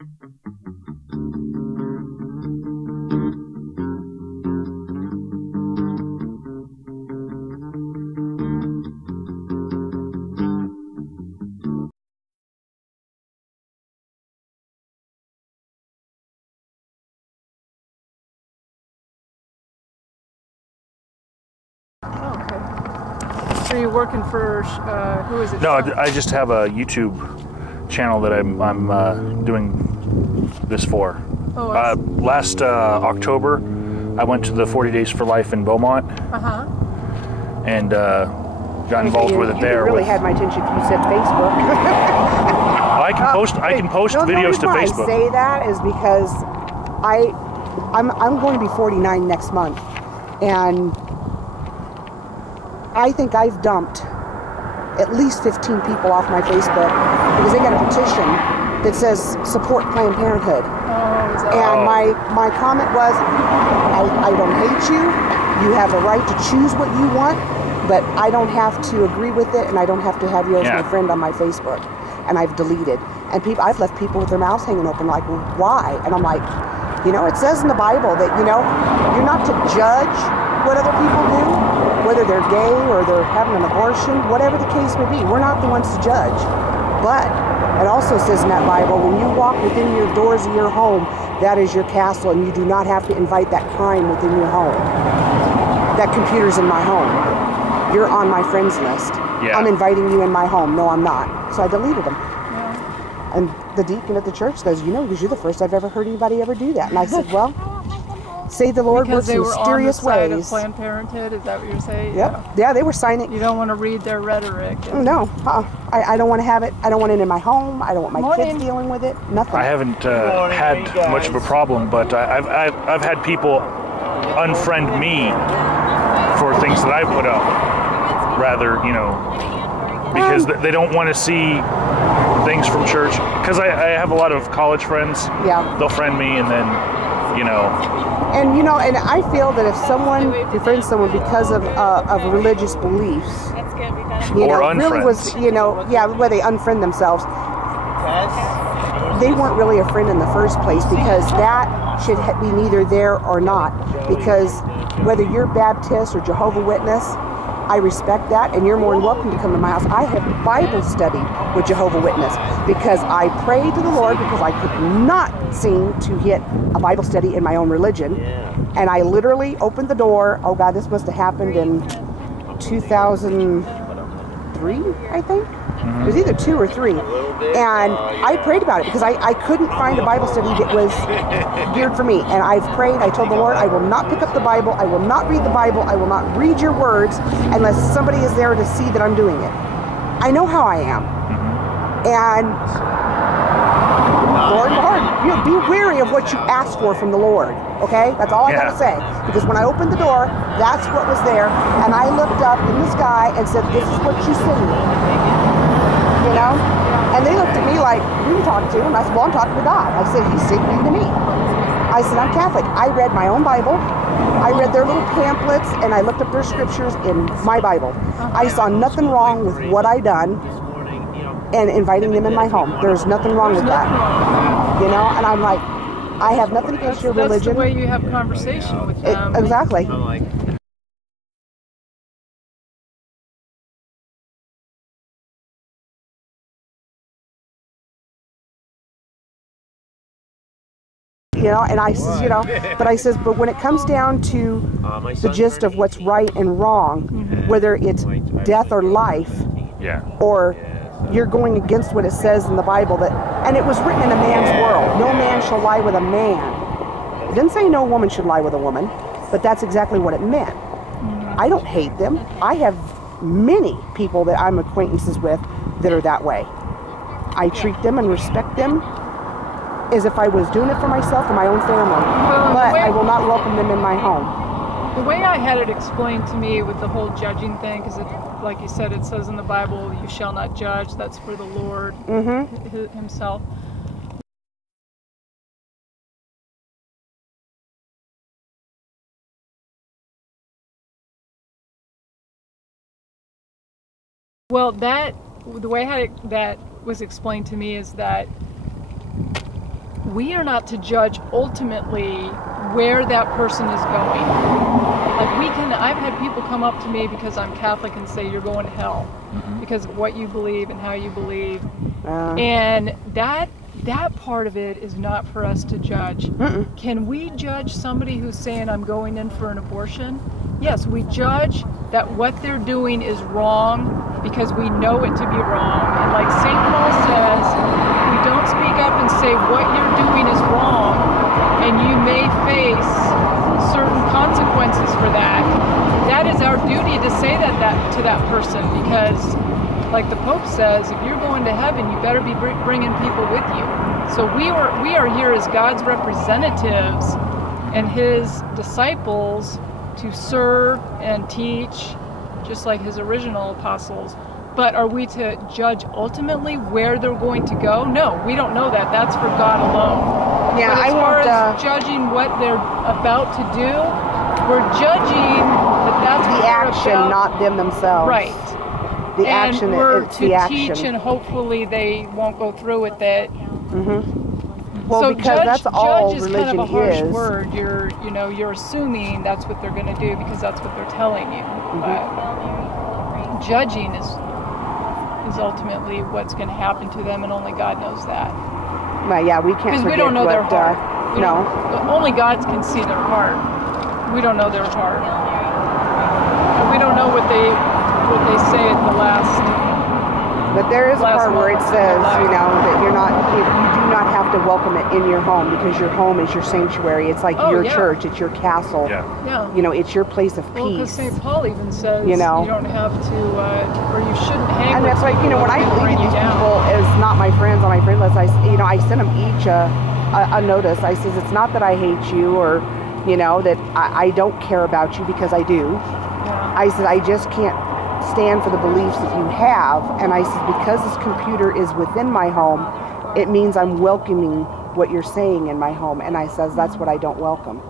So you're working for, who is it? No, I just have a YouTube channel that I'm doing this for. Oh, last October, I went to the 40 Days for Life in Beaumont. And got involved with it there. You really had my attention if you said Facebook. I can post videos to Facebook. The reason why I say that is because I'm going to be 49 next month, and I think I've dumped at least 15 people off my Facebook because they got a petition that says support Planned Parenthood. And my comment was, I don't hate you. You have a right to choose what you want, but I don't have to agree with it, and I don't have to have you as my friend on my Facebook. And I've deleted. And I've left people with their mouths hanging open, like, well, why? And I'm like, it says in the Bible that, you're not to judge what other people do, whether they're gay or they're having an abortion, whatever the case may be. We're not the ones to judge. But it also says in that Bible, when you walk within your doors of your home, that is your castle, and you do not have to invite that crime within your home. That computer's in my home. You're on my friends list. Yeah. I'm inviting you in my home. No, I'm not. So I deleted them. And the deacon at the church goes, because you're the first I've ever heard anybody ever do that. And I said, well, say the Lord works in mysterious ways. Because they were on the side of Planned Parenthood, is that what you're saying? Yep. Yeah, they were signing. You don't want to read their rhetoric. No. I don't want to have it. I don't want it in my home. I don't want my kids dealing with it. Nothing. I haven't had much of a problem, but I've had people unfriend me for things that I put up, rather, because they don't want to see things from church. Because I have a lot of college friends. Yeah. They'll friend me, and then, And and I feel that if someone befriends someone because of religious beliefs, really was, where they unfriend themselves, they weren't really a friend in the first place, because that should be neither there or not. Because whether you're Baptist or Jehovah's Witness, I respect that, and you're more than welcome to come to my house. I have Bible studied with Jehovah's Witness because I prayed to the Lord, because I could not seem to hit a Bible study in my own religion. And I literally opened the door. Oh God, this must have happened in 2003, I think. It was either 2 or 3. And I prayed about it because I couldn't find a Bible study that was geared for me. And I've prayed. I told the Lord, I will not pick up the Bible. I will not read the Bible. I will not read your words unless somebody is there to see that I'm doing it. I know how I am. And Lord, be wary of what you ask for from the Lord. Okay? That's all I got to say. Because when I opened the door, that's what was there. And I looked up in the sky and said, this is what you see. And they looked at me like, who are you talking to? And I said, well, I'm talking to God. I said, he's speaking to me. I said, I'm Catholic. I read my own Bible. I read their little pamphlets, and I looked up their scriptures in my Bible. I saw nothing wrong with what I done and inviting them in my home. There's nothing wrong with that. And I'm like, I have nothing against your religion. That's the way you have conversation with them. Exactly. And I says, but I says, but when it comes down to the gist of what's right and wrong, whether it's death or life, or you're going against what it says in the Bible, and it was written in a man's world, no man shall lie with a man. It didn't say no woman should lie with a woman, but that's exactly what it meant. I don't hate them. I have many people that I'm acquaintances with that are that way. I treat them and respect them as if I was doing it for myself or my own family. But I will not welcome them in my home. The way I had it explained to me with the whole judging thing, because like you said, it says in the Bible, you shall not judge. That's for the Lord himself. Well, the way that was explained to me is that we are not to judge ultimately where that person is going. Like I've had people come up to me because I'm Catholic and say, you're going to hell because of what you believe and how you believe. And that part of it is not for us to judge. Can we judge somebody who's saying, I'm going in for an abortion? Yes, we judge that what they're doing is wrong because we know it to be wrong. And like St. Paul says, we don't speak up and say what you're doing is wrong, and you may face certain consequences for that. That is our duty to say that to that person, because like the Pope says, if you're going to heaven, you better be bringing people with you. So we are here as God's representatives and his disciples to serve and teach, just like his original apostles. But are we to judge ultimately where they're going to go? No, we don't know that. That's for God alone. Yeah, but as far as judging what they're about to do, we're judging that's the action, not them themselves. Right. The action, we're it's to the action. teach, and hopefully they won't go through with it. Well, so because that's all judge is religion kind of a harsh is. word. You're assuming that's what they're going to do because that's what they're telling you. But judging is ultimately what's going to happen to them, and only God knows that. Well, yeah, we can't. Because we don't know their heart. No. Only God can see their heart. We don't know their heart. And we don't know what they say at the last. But there is a part where it says, that you do not have to welcome it in your home, because your home is your sanctuary. It's like your church. It's your castle. Yeah. It's your place of peace. Well, because St. Paul even says you don't have to, or you shouldn't hang. And that's like, when I believe these people as not my friends on my friend list, I send them each a notice. I says, it's not that I hate you or, that I don't care about you, because I do. Yeah. I said, I just can't stand for the beliefs that you have. And I said, because this computer is within my home, it means I'm welcoming what you're saying in my home. And I says, that's what I don't welcome.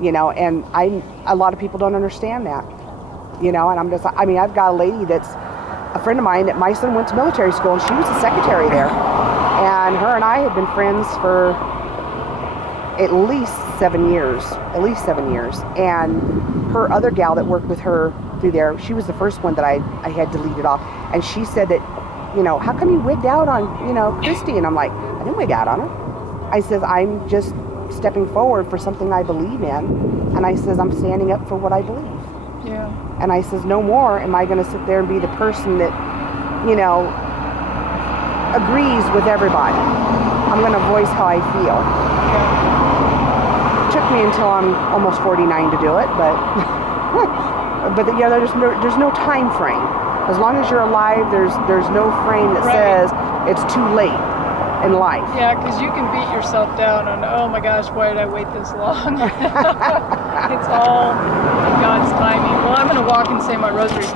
Yeah. And a lot of people don't understand that, and I've got a lady that's a friend of mine that my son went to military school, and she was the secretary there. And her and I had been friends for at least 7 years. And her other gal that worked with her through there, she was the first one that I had deleted off. And she said that, how come you wigged out on, Christy? And I'm like, I didn't wig out on her. I says, I'm just stepping forward for something I believe in. And I says, I'm standing up for what I believe. Yeah. And I says, no more am I going to sit there and be the person that, agrees with everybody. I'm going to voice how I feel. Yeah. It took me until I'm almost 49 to do it, but there's no time frame. As long as you're alive, there's no frame that says it's too late in life. Yeah, because you can beat yourself down on, oh my gosh, why did I wait this long? It's all in God's timing. Well, I'm going to walk and say my rosary.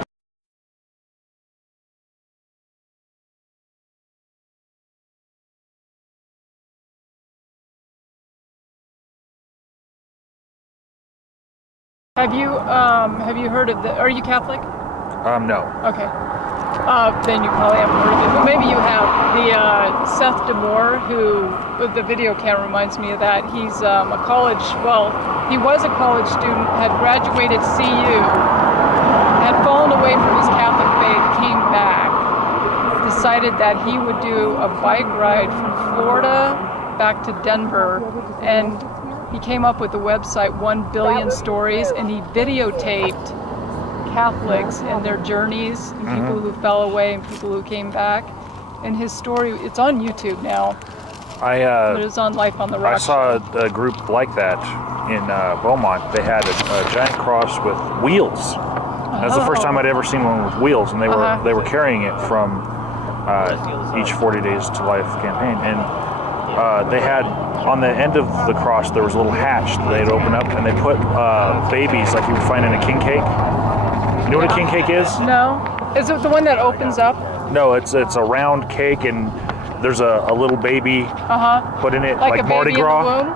Have you heard of are you Catholic? No. Okay. Then you probably haven't heard of it, but maybe you have. The Seth DeMore, who with the video camera reminds me of that. He's he was a college student, had graduated CU, had fallen away from his Catholic faith, came back, decided that he would do a bike ride from Florida back to Denver, and he came up with the website 1 Billion Stories, and he videotaped Catholics and their journeys, and people who fell away and people who came back. And his story, it's on YouTube now. It was on Life on the Rock. I saw a group like that in Beaumont. They had a giant cross with wheels. That's the first time I'd ever seen one with wheels, and they were carrying it from each 40 Days to Life campaign. And they had, on the end of the cross, there was a little hatch that they'd open up, and they put babies like you would find in a king cake. You know what a king cake is? No. Is it the one that opens up? No, it's a round cake, and there's a little baby put in it, like a Mardi baby Gras. in the womb?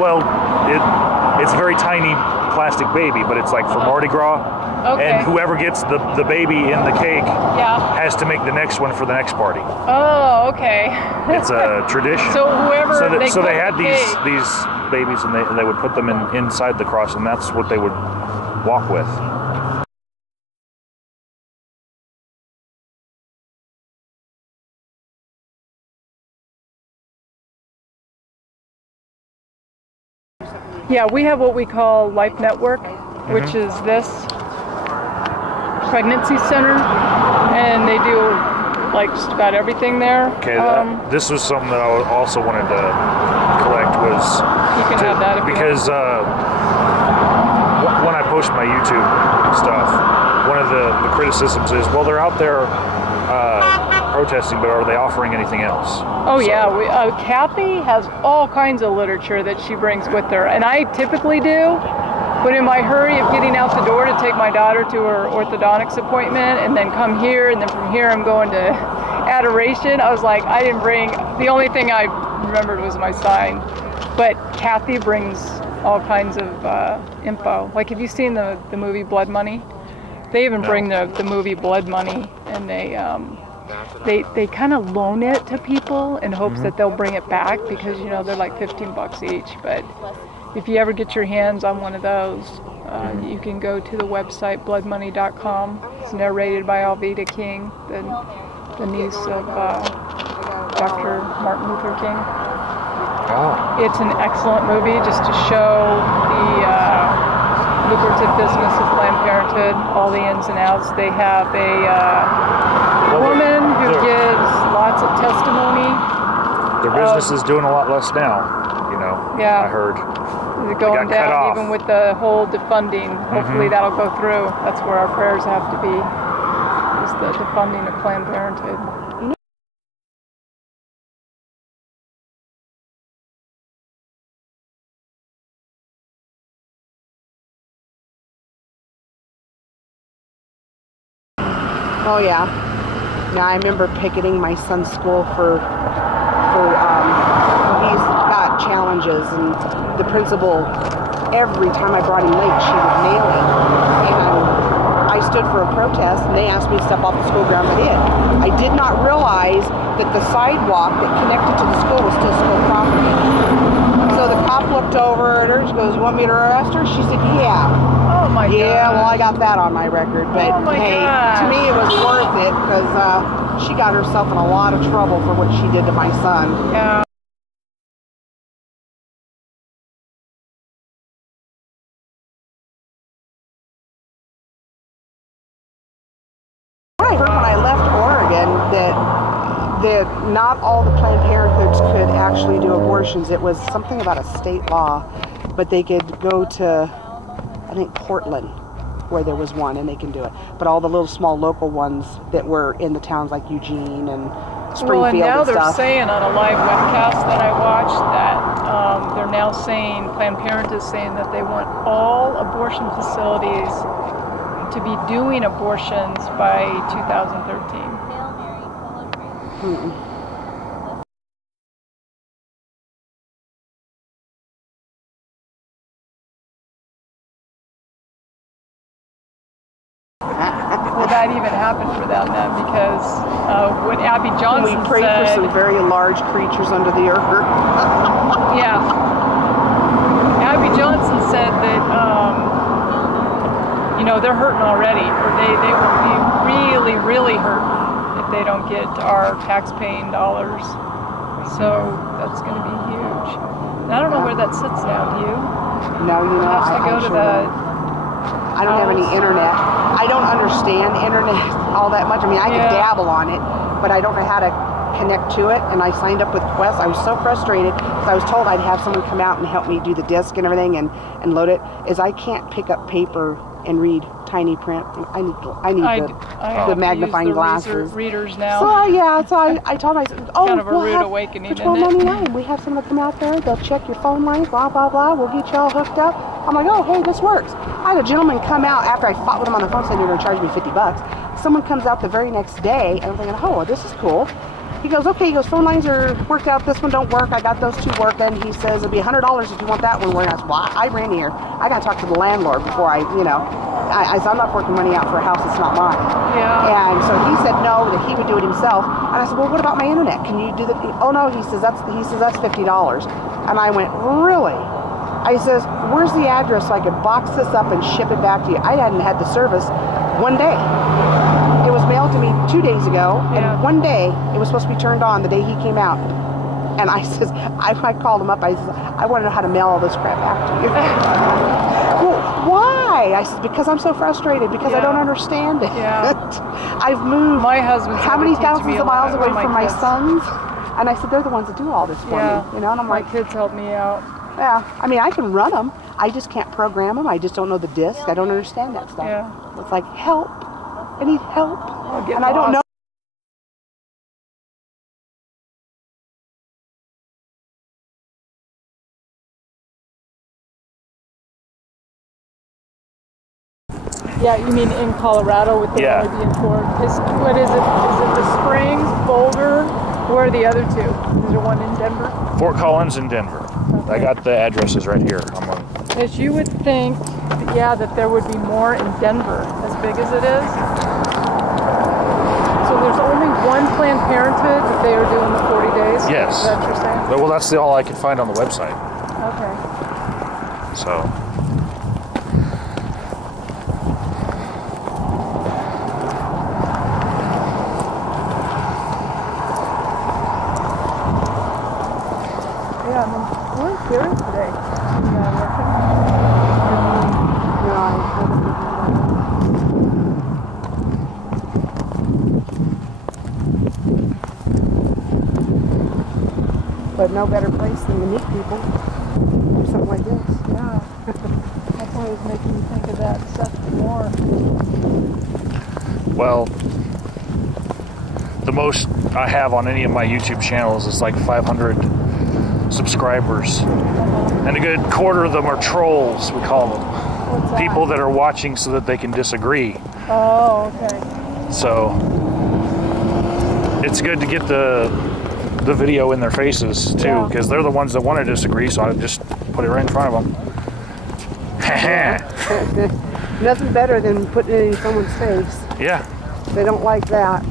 Well, it's a very tiny plastic baby, but it's like for Mardi Gras. Okay. And whoever gets the baby in the cake has to make the next one for the next party. Oh, okay. It's a tradition. So whoever so they had these babies, and they would put them inside the cross, and that's what they would walk with. Yeah, we have what we call Life Network, which is this pregnancy center, and they do like just about everything there. Okay, this was something that I also wanted to collect was you can have that if because when I post my YouTube stuff, one of the criticisms is, well, they're out there protesting, but are they offering anything else? Oh, so. Yeah, Kathy has all kinds of literature that she brings with her, and I typically do. But in my hurry of getting out the door to take my daughter to her orthodontics appointment and then come here, and then from here I'm going to Adoration, I was like, I didn't bring, the only thing I remembered was my sign. But Kathy brings all kinds of info. Like, have you seen the movie Blood Money? They even bring the movie Blood Money, and they kind of loan it to people in hopes that they'll bring it back, because, you know, they're like $15 each. But if you ever get your hands on one of those, you can go to the website bloodmoney.com. It's narrated by Alveda King, the niece of Dr. Martin Luther King. Oh. It's an excellent movie just to show the lucrative business of Planned Parenthood, all the ins and outs. They have a woman who gives lots of testimony. Their business is doing a lot less now, you know. Yeah. I heard. They're going down even with the whole defunding. Hopefully that'll go through. That's where our prayers have to be, is the defunding of Planned Parenthood. Oh yeah. Now I remember picketing my son's school for he's got challenges, and the principal, every time I brought him late, she would nail him. And I stood for a protest, and they asked me to step off the school grounds. I did. I did not realize that the sidewalk that connected to the school was still school property. So the cop looked over at her, she goes, "You want me to arrest her?" She said, "Yeah." Oh my God. Yeah, well, I got that on my record, but hey, to me it was worth it, because she got herself in a lot of trouble for what she did to my son. Yeah. I heard when I left Oregon that not all the Planned Parenthoods could actually do abortions. It was something about a state law, but they could go to, I think, Portland, where there was one, and they can do it. But all the little small local ones that were in the towns like Eugene and Springfield well, and now and they're stuff. saying on a live webcast that I watched that they're now saying, Planned Parenthood is saying that they want all abortion facilities to be doing abortions by 2013. Will that even happen for them then? Because what Abby Johnson we prayed said, for some very large creatures under the earth. yeah. Abby Johnson said that, you know, they're hurting already, or they will be really, really hurting if they don't get our tax-paying dollars. So that's going to be huge. And I don't know where that sits now, do you? No, you know, I have to go to I don't have any internet. I don't understand internet all that much. I mean, I can dabble on it, but I don't know how to connect to it. And I signed up with Quest. I was so frustrated because I was told I'd have someone come out and help me do the disc and everything and load it. Is I can't pick up paper and read tiny print. I need the magnifying glasses. Readers now. So I told myself, oh, kind of a rude awakening, for $12.99, we have someone come out there. They'll check your phone lines, blah blah blah. We'll get you all hooked up. I'm like, oh, hey, this works. I had a gentleman come out after I fought with him on the phone, saying you're going to charge me $50. Someone comes out the very next day, and I'm thinking, oh, this is cool. he goes, okay, he goes, phone lines are worked out, this one don't work, I got those 2 working. He says, it'll be $100 if you want that one working. I said, well, I ran here, I got to talk to the landlord before I said, I'm not working money out for a house that's not mine. Yeah. And so he said no, that he would do it himself. And I said, well, what about my internet? Can you do that? Oh no, he says that's $50. And I went, really? I says, where's the address so I could box this up and ship it back to you? I hadn't had the service 1 day. It was mailed to me 2 days ago, and 1 day it was supposed to be turned on the day he came out. And I says, I called him up. I says, I want to know how to mail all this crap back to you. Well, why? I said, because I'm so frustrated, because I don't understand it. Yeah. I've moved My husband's how many thousands of miles away from my kids. sons, and I said, they're the ones that do all this for me. And I'm my like, kids help me out. yeah, I mean, I can run them. I just can't program them. I just don't know the disc. I don't understand that stuff. Yeah. It's like, help. I need help. And I don't know. Yeah, you mean in Colorado with the only being 4? What is it? Is it the Springs, Boulder? Where are the other 2? Is there one in Denver? Fort Collins and Denver. Okay. I got the addresses right here. As you would think, that there would be more in Denver, as big as it is. So there's only one Planned Parenthood that they are doing the 40 days? Yes. Is that what you're saying? Well, that's all I could find on the website. Okay. So. Yeah, we're here today. But no better place than to meet people or something like this. Yeah. That's why it was making me think of that stuff more. Well, the most I have on any of my YouTube channels is like 500 subscribers. And a good quarter of them are trolls, we call them. What's that? People that are watching so that they can disagree. Oh, okay. So it's good to get the video in their faces too, because they're the ones that want to disagree, so I just put it right in front of them. Nothing better than putting it in someone's face. Yeah. They don't like that.